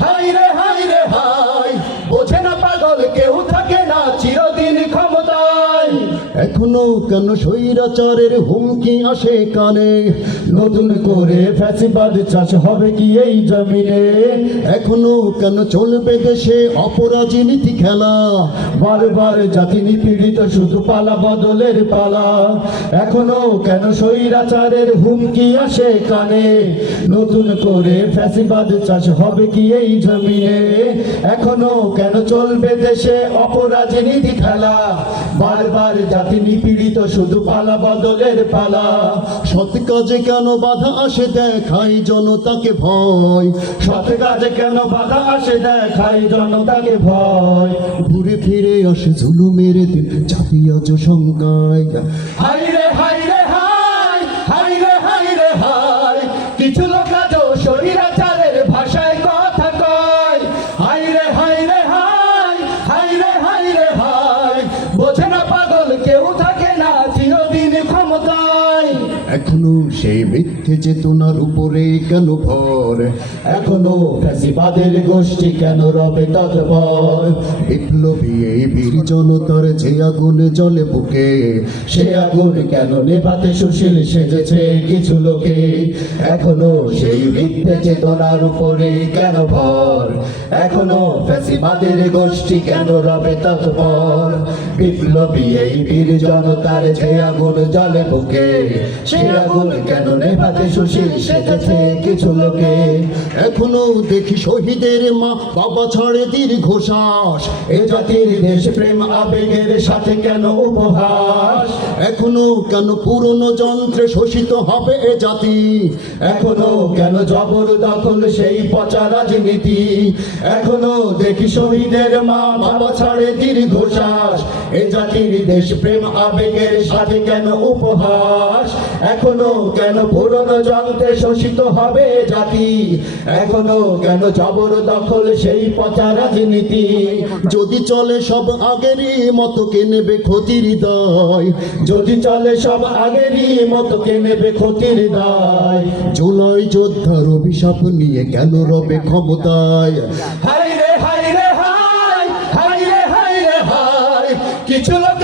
High রে high রে high, বোঝে না পাগল কেউ থাকে না চিরদিন ক্ষমতায়। এখনো কেন স্বৈরাচারের হুমকি আসে কানে, নতুন করে ফ্যাসিবাদ চাষ হবে কি এই জমিনে? এখনো কেন চলবে দেশে অপরাজনীতি খেলা, বারবার জাতি নিপীড়িত শুধু পালা বদলের পালা। এখনো কেন স্বৈরাচারের হুমকি আসে কানে, নতুন করে ফ্যাসিবাদ চাষ হবে কি এই জমিনে? এখনো কেন চলবে দেশে অপরাজনীতি খেলা, বারবার জাতি নিপীড়িত শুধু পালা বদলের পালা। সৎ কাজে কেন বাধা আসে দেখাই জনতাকে ভয়, সৎ কাজে কেন বাধা আসে দেখাই জনতাকে ভয়। ঘুরে ফিরে আসে জুলুমের দিন জাতি আজ শঙ্কায়। হাই রে হাই রে হাই, হাই রে হাই রে হাই, কিছু লোক আজও স্বৈরাচারের ভাষায় কথা কয়। হাই রে হাই রে হাই, হাই রে হাই রে হাই, বোঝে না পাগল কেউ থাকে না চিরদিন ক্ষমতায়। এখনো সেই মিথ্যে চেতনার উপরে কেন ভর, এখনো ফ্যাসিবাদের গোষ্ঠী কেন রবে তৎপর? বিপ্লবী এই বীর জনতার যে আগুন জ্বলে বুকে, সে আগুন কেন নেভাতে সুশীল সেজেছে কিছু লোকে? এখনো সেই মিথ্যে চেতনার উপরে কেন ভর? এখনো ফ্যাসিবাদের গোষ্ঠী কেন রবে তৎপর? বিপ্লবী এই বীর জনতার যে আগুন জ্বলে বুকে, সে আগুন কেন নেভাতে সুশীল সেজেছে কিছু লোকে? এখনো দেখি শহীদের মা বাবা ছাড়ে দীর্ঘশ্বাস, এ জাতির দেশ প্রেম আবেগের সাথে কেন উপহাস? এখনো কেন পুরনো যন্ত্রে শোষিত হবে এ জাতি, এখনো কেন জবরদখল সেই পচা রাজনীতি? এখনো দেখি শহীদের মা বাবা ছাড়ে দীর্ঘশ্বাস, এ জাতির দেশ প্রেম আবেগের সাথে কেন উপহাস? এখনো কেন পুরনো যন্ত্রে শোষিত হবে এ জাতি? এখনো কেন জবরদখল সেই পচা রাজনীতি? যদি চলে সব আগেরই মতো কে নেবে ক্ষতির দায়, যদি চলে সব আগেরই মতো কে নেবে ক্ষতির দায়? জুলাই যোদ্ধার অভিশাপ নিয়ে কেন রবে ক্ষমতায়? হাই রে হাই রে হাই, হাই রে হাই রে হাই, কিছু লোক